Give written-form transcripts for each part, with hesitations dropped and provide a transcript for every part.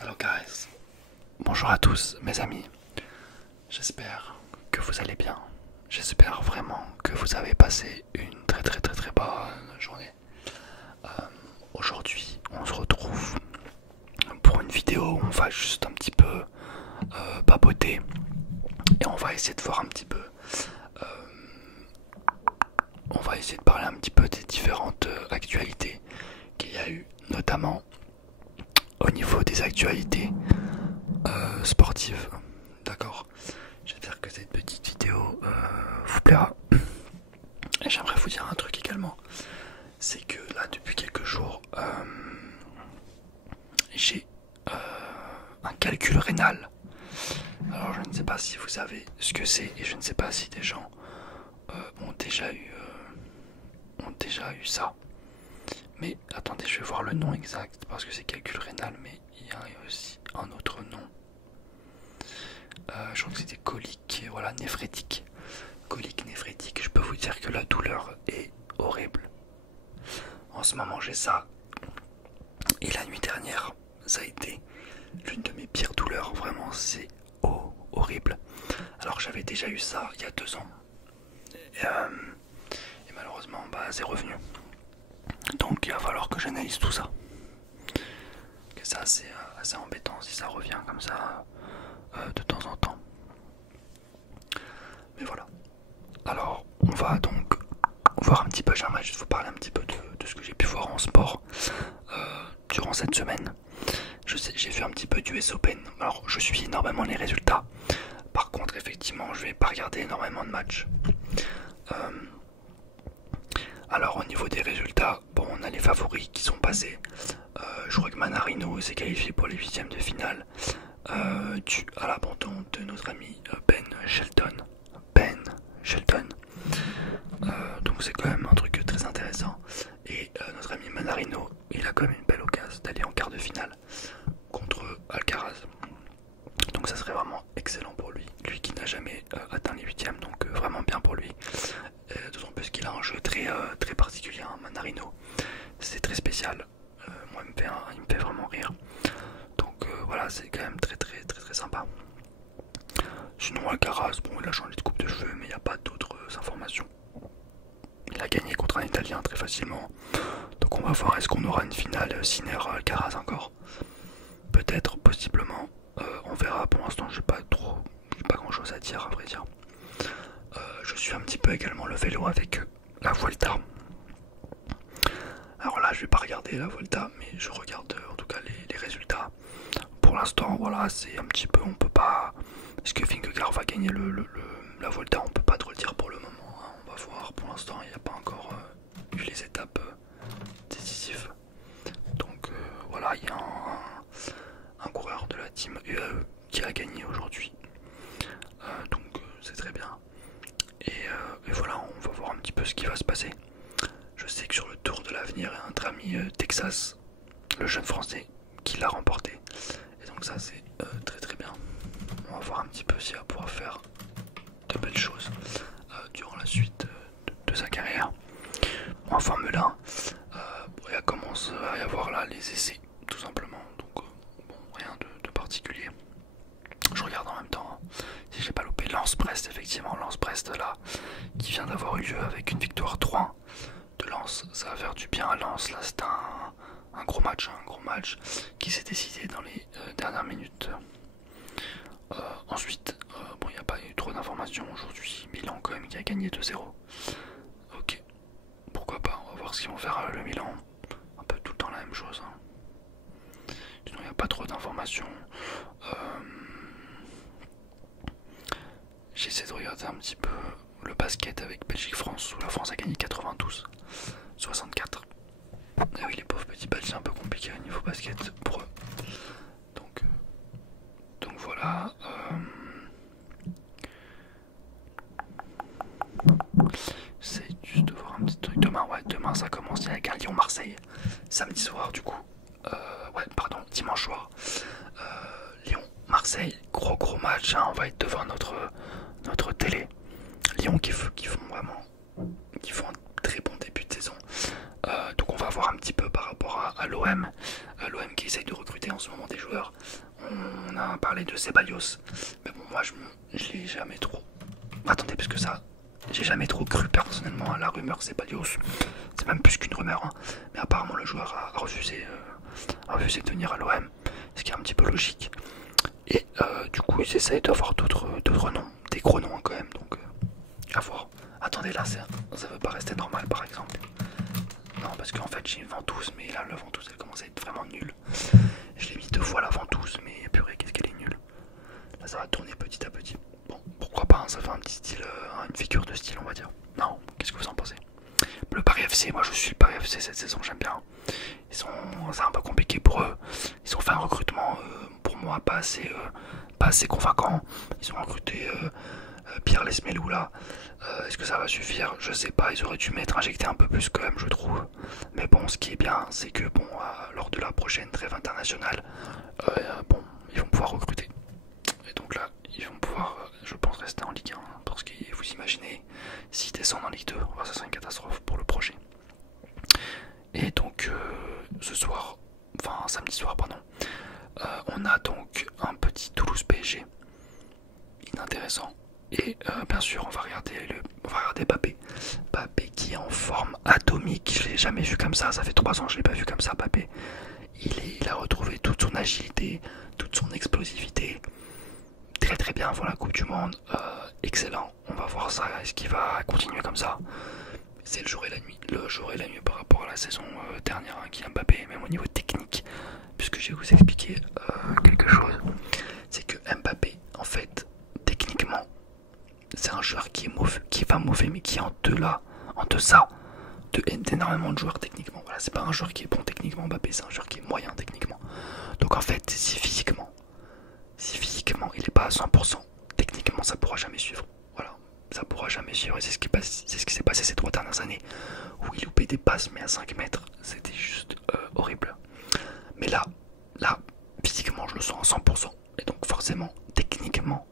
Hello guys, bonjour à tous mes amis, j'espère que vous allez bien, j'espère vraiment que vous avez passé une très bonne journée. Aujourd'hui on se retrouve pour une vidéo où on va juste un petit peu papoter et on va essayer de voir un petit peu, on va essayer de parler un petit peu des différentes actualités qu'il y a eu, notamment au niveau des actualités sportives. D'accord, j'espère que cette petite vidéo vous plaira. Et j'aimerais vous dire un truc également, c'est que là depuis quelques jours j'ai un calcul rénal. Alors je ne sais pas si vous savez ce que c'est et je ne sais pas si des gens ont déjà eu ça. Mais attendez, je vais voir le nom exact parce que c'est calcul rénal, mais il y a aussi un autre nom. Je crois que c'était colique, voilà, néphrétique. Colique néphrétique, je peux vous dire que la douleur est horrible. En ce moment j'ai ça. Et la nuit dernière, ça a été l'une de mes pires douleurs, vraiment c'est horrible. Alors j'avais déjà eu ça il y a 2 ans. Et malheureusement, c'est revenu. Donc il va falloir que j'analyse tout ça. Que ça c'est assez embêtant si ça revient comme ça de temps en temps. Mais voilà. Alors on va donc voir un petit peu, j'aimerais juste vous parler un petit peu de ce que j'ai pu voir en sport durant cette semaine. Je sais, j'ai vu un petit peu du US Open. Alors je suis énormément les résultats. Par contre effectivement je vais pas regarder énormément de matchs. Alors au niveau des résultats, bon, on a les favoris qui sont passés. Je crois que Manarino s'est qualifié pour les huitièmes de finale dû à l'abandon de notre ami Ben Shelton. Donc c'est quand même un truc très intéressant. Et notre ami Manarino, il a quand même une belle occasion d'aller en quart de finale contre Alcaraz. Donc ça serait vraiment excellent pour lui. Lui qui n'a jamais atteint les huitièmes, donc vraiment bien pour lui. D'autant plus qu'il a un jeu très particulier, hein, Manarino. C'est très spécial. Moi il me fait vraiment rire. Donc voilà, c'est quand même très sympa. Sinon Alcaraz, bon, il a changé de coupe de cheveux, mais il n'y a pas d'autres informations. Il a gagné contre un Italien très facilement. Donc on va voir, est-ce qu'on aura une finale Sinner-Alcaraz encore? Peut-être, possiblement. On verra. Pour l'instant j'ai pas grand chose à dire, à vrai dire. Je suis un petit peu également le vélo avec la Vuelta. Alors là je vais pas regarder la Vuelta, mais je regarde en tout cas les résultats. Pour l'instant voilà, c'est un petit peu, on peut pas. Est-ce que Vingegaard va gagner la Vuelta? On peut pas trop le dire pour le moment, hein. On va voir, pour l'instant il n'y a pas encore eu les étapes décisives. Donc voilà, il y a un coureur de la team UAE qui a gagné aujourd'hui. Donc c'est très bien. Et voilà, on va voir un petit peu ce qui va se passer. Je sais que sur le Tour de l'Avenir, il y a notre ami Texas, le jeune français, qui l'a remporté. Et donc ça c'est très bien. On va voir un petit peu s'il va pouvoir faire de belles choses durant la suite de sa carrière. En Formule 1, il commence à y avoir là les essais, tout simplement. Donc bon, rien de particulier. Je regarde en même temps, hein, si j'ai pas loupé Lens-Brest, effectivement, Lens-Brest là, qui vient d'avoir eu lieu avec une victoire 3 de Lens. Ça va faire du bien à Lens, là c'est un gros match qui s'est décidé dans les dernières minutes. Ensuite, bon, il n'y a pas eu trop d'informations aujourd'hui. Milan quand même qui a gagné 2-0. Ok, pourquoi pas, on va voir ce qu'ils vont faire le Milan. Un peu tout le temps la même chose, hein. Sinon il n'y a pas trop d'informations. J'essaie de regarder un petit peu le basket avec Belgique-France, où la France a gagné 92-64. Ah oui, les pauvres petits Belges, c'est un peu compliqué au niveau basket pour eux. Donc voilà. C'est juste de voir un petit truc. Demain ça commence avec un Lyon-Marseille. Samedi soir du coup. Dimanche soir. Lyon-Marseille, gros match, hein. On va être devant notre télé. Lyon qui font un très bon début de saison. Donc on va voir un petit peu par rapport à l'OM. L'OM qui essaye de recruter en ce moment des joueurs. a parlé de Ceballos. Mais bon, moi, je l'ai jamais trop. Attendez, parce que ça, j'ai jamais trop cru personnellement à la rumeur Ceballos. C'est même plus qu'une rumeur, hein. Mais apparemment, le joueur a refusé de venir à l'OM, ce qui est un petit peu logique. Et du coup, ils essayent d'avoir d'autres noms, des gros noms quand même. Donc, à voir. Attendez, là, ça veut pas rester normal, par exemple. Non, parce qu'en fait, j'ai une ventouse, mais là, la ventouse, elle commence à être vraiment nulle. Je l'ai mis 2 fois la ventouse, mais purée, qu'est-ce qu'elle est nulle. Là, ça va tourner petit à petit. Bon, pourquoi pas, hein, ça fait un petit style, une figure de style, on va dire. Non, qu'est-ce que vous en pensez? Le Paris FC, moi je suis le Paris FC cette saison, j'aime bien. C'est un peu compliqué pour eux. Ils ont fait un recrutement, pour moi, pas assez convaincant. Ils ont recruté Pierre Lesmelou là. Est-ce que ça va suffire? Je sais pas, ils auraient dû injecté un peu plus quand même, je trouve. Mais bon, ce qui est bien, c'est que bon, lors de la prochaine trêve internationale, bon, ils vont pouvoir recruter. Et donc là, ils vont pouvoir, je pense, rester en Ligue 1. Parce que vous imaginez, s'ils descendent en Ligue 2, oh, ça serait une catastrophe pour le projet. Et donc, ce soir, enfin samedi soir, pardon, on a donc un petit Toulouse PSG, inintéressant. Et bien sûr, on va regarder Mbappé. Mbappé qui est en forme atomique, je l'ai jamais vu comme ça fait 3 ans que je l'ai pas vu comme ça, Mbappé. Il a retrouvé toute son agilité, toute son explosivité. Très très bien pour la Coupe du Monde, excellent. On va voir ça, est-ce qu'il va continuer comme ça? C'est le jour et la nuit. Le jour et la nuit par rapport à la saison dernière qui a Mbappé, même au niveau technique. Puisque je vais vous expliquer quelque chose. C'est que Mbappé, en fait, techniquement, c'est un joueur qui est pas mauvais, mais qui est en deçà d'énormément de joueurs techniquement. Voilà, c'est pas un joueur qui est bon techniquement, Mbappé, c'est un joueur qui est moyen techniquement. Donc en fait, si physiquement il est pas à 100%, techniquement ça pourra jamais suivre. Voilà, ça pourra jamais suivre. Et c'est ce qui s'est passé ces 3 dernières années, où il loupait des passes mais à 5 mètres, c'était juste horrible. Mais là, physiquement je le sens à 100%. Et donc forcément, techniquement,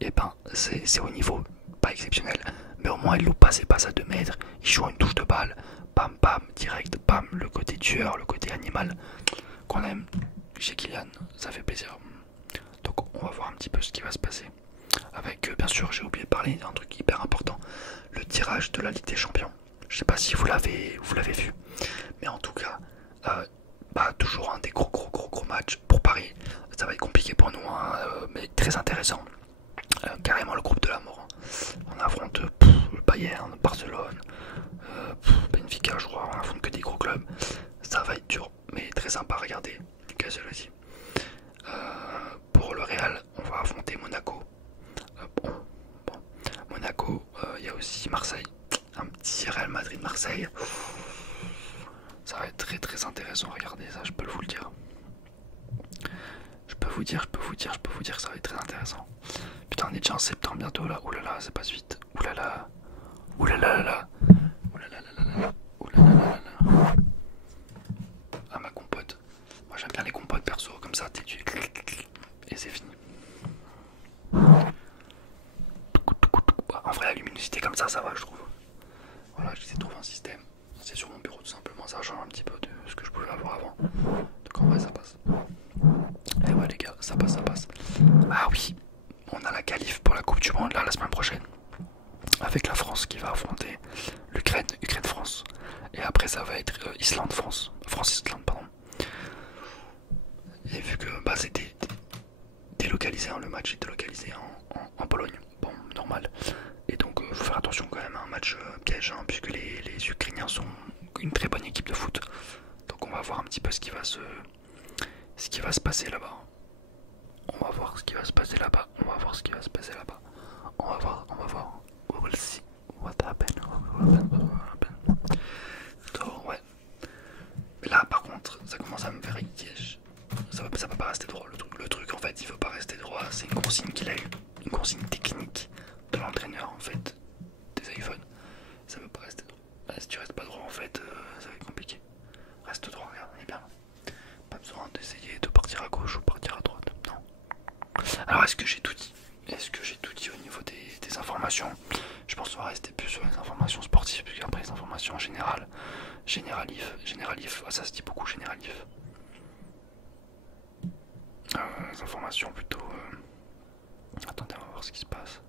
et ben c'est au niveau pas exceptionnel. Mais au moins il loupe pas ses passes à 2 mètres, il joue une touche de balle, bam bam, direct, bam, le côté tueur, le côté animal qu'on aime chez Kylian, ça fait plaisir. Donc on va voir un petit peu ce qui va se passer. Avec, bien sûr, j'ai oublié de parler d'un truc hyper important, le tirage de la Ligue des Champions. Je sais pas si vous l'avez vu, mais en tout cas, toujours un des gros matchs pour Paris. Ça va être compliqué pour nous, hein, mais très intéressant. Carrément le groupe de la mort. On affronte le Bayern, Barcelone, Benfica, je crois. On affronte que des gros clubs. Ça va être dur, mais très sympa à regarder. Casual aussi. Pour le Real, on va affronter Monaco. Monaco, il y a aussi Marseille. Un petit Real Madrid-Marseille. Ça va être très très intéressant à regarder, ça, je peux vous le dire. Je peux vous dire que ça va être très intéressant. Putain, on est déjà en septembre bientôt là. Oulala, ça passe vite. Oulala. Oulala. Oulala. Ah, ma compote. Moi j'aime bien les compotes perso, comme ça, et c'est fini. En vrai, la luminosité comme ça va, je trouve. Voilà, j'essaie de trouver un système. C'est sur mon bureau tout simplement, ça change un petit peu de ce que je pouvais avoir avant. Donc en vrai, ça passe. Et ouais, les gars, ça passe. Ah oui, on a la qualif pour la Coupe du Monde là la semaine prochaine. Avec la France qui va affronter Ukraine-France. Et après, ça va être Islande-France. France-Islande, pardon. Et vu que c'était délocalisé, hein, le match est délocalisé en Pologne, bon, normal. Et donc faut faire attention quand même à un match piège, hein, puisque les Ukrainiens sont une très bonne équipe de foot. Donc on va voir un petit peu ce qui va se passer là-bas. On va voir ce qui va se passer là-bas. On va voir. We will see what happens. Donc, ouais. Mais là par contre, ça commence à me faire piège. Ça va pas rester droit. Le truc en fait, il veut pas rester droit. C'est une consigne qu'il a eue, une consigne technique de l'entraîneur en fait des iPhones. Ça veut pas rester droit. Bah, si tu restes pas droit en fait, ça va être compliqué. Reste droit, regarde, on est bien. Pas besoin d'essayer de partir à gauche ou partir à droite. Non. Alors est-ce que j'ai tout dit? Au niveau des informations? Je pense qu'on va rester plus sur les informations sportives, puisque après les informations générales, généralif, ça se dit beaucoup généralif. dernières informations plutôt. Attendez, on va voir ce qui se passe.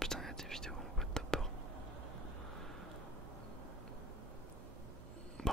Putain, il y a des vidéos, on va être peur. Bon.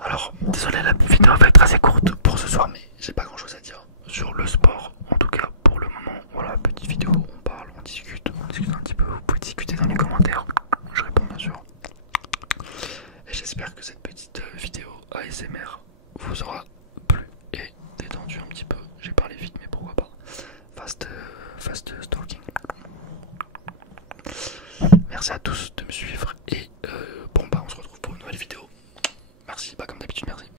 Alors, désolé, la vidéo va être assez courte.